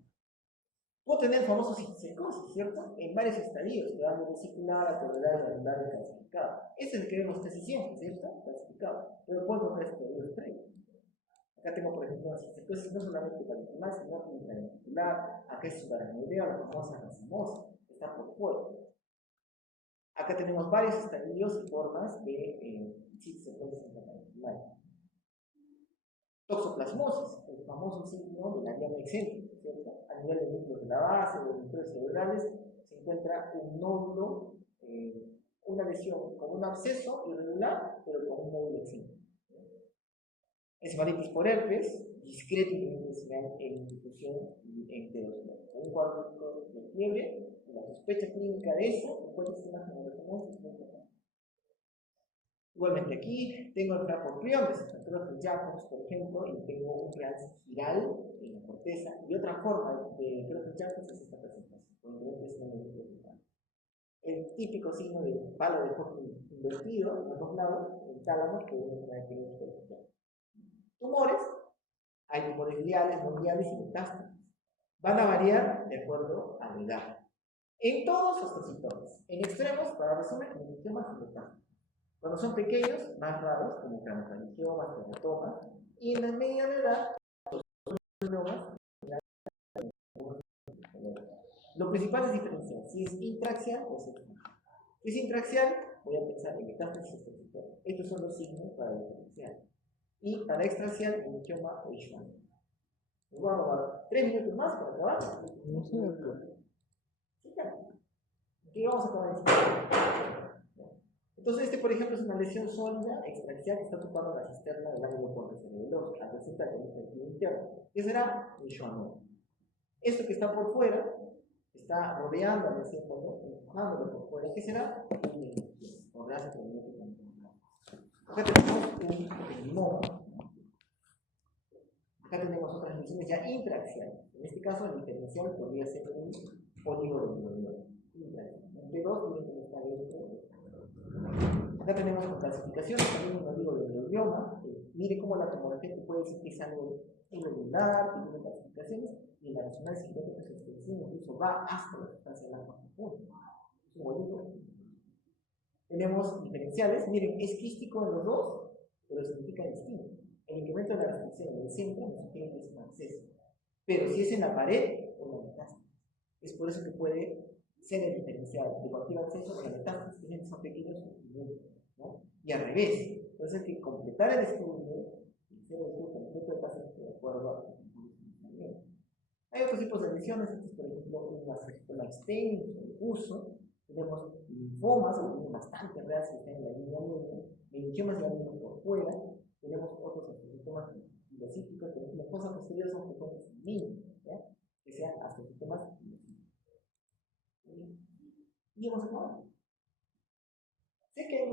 Puedo tener famosos cisticercosis, ¿cierto? En varios estadios, quedando vesicular, acordelar, granular y calcificado. Ese es el que vemos casi siempre, ¿cierto? Calcificado. Pero puedo tener estadios previos. Acá tengo, por ejemplo, una cisticercosis no solamente parenquimal, sino intraventricular. Acá es subaracnoidea, la famosa racemosa, que está por fuera. Acá tenemos varios estadios y formas de cisticercosis intraparenquimal. Toxoplasmosis, el famoso signo de la diana excéntrica, ¿cierto? A nivel de núcleos de la base o de núcleos cerebrales se encuentra un nódulo, una lesión con un absceso irregular, pero con un nódulo excéntrico. Encefalitis por herpes, discreto incremento en difusión enterocelular. Un cuadro de fiebre, la sospecha clínica de eso, encuentra esta imagen de los igualmente aquí tengo el por priones, el Jacobs, por ejemplo, y tengo un realce giral en la corteza, y otra forma de Jacobs es esta presentación, con el típico signo de palo de Hodgkin invertido en los dos lados, el tálamo que uno trae Jacobs. Tumores, hay tumores gliales, no gliales y metástasis. Van a variar de acuerdo a la edad. En todos los cositones, en extremos, para resumen, en sistemas y metástasis. Cuando son pequeños, más raros, como craniofaringiomas, teratomas, y en la media de edad, los neuromas. Lo principal es diferenciar si es intraxial o extraxial. Si es intraxial, voy a pensar en metástasis extraxial. Estos son los signos para diferenciar. Y para extraxial, el angioma o Ishwan. Nos voy a robar 3 minutos más para acabar. ¿Qué vamos a acabar en Entonces, este, por ejemplo, es una lesión sólida, extraxial, que está ocupando la cisterna del ángulo corneocerebroso, adyacente al conectivo interno. ¿Qué será? Un schwannoma. Esto que está por fuera, está rodeando al encéfalo, empujándolo por fuera. ¿Qué será? Un meningioma, o raza prominente contemporánea. Acá tenemos un limón. Acá tenemos otras lesiones ya intraaxiales. En este caso, el diferencial podría ser un oligodendroglioma. Entre dos, miren cómo está dentro. Acá tenemos con clasificaciones, también un oligodendroglioma. Miren cómo la tomografía puede decir que es algo irregular, tiene clasificaciones, y la resonancia magnética se extensión incluso va hasta la sustancia blanca profunda. Es un oligodendroglioma. Tenemos diferenciales, miren, es quístico en los dos, pero significa distinto. El incremento de la restricción en el centro nos sugiere que es un acceso. Pero si es en la pared, o la metástasis. Es por eso que puede ser el diferencial de cualquier acceso con la metástasis, que son pequeños, ¿no? Y al revés. Entonces hay que completar el estudio y hacer el estudio completo del paciente de acuerdo a los funcionamientos. Hay otros tipos de lesiones, por ejemplo, una sarcoma extenso, el uso. Tenemos linfomas, que tienen bastante reales que están en la línea media, linfomas ya vienen por fuera. Tenemos otros sistemas endocíticos, pero las cosas posteriores son frecuentes en niños, que sean hasta sistemas endocíticos. Y hemos acabado. Sé que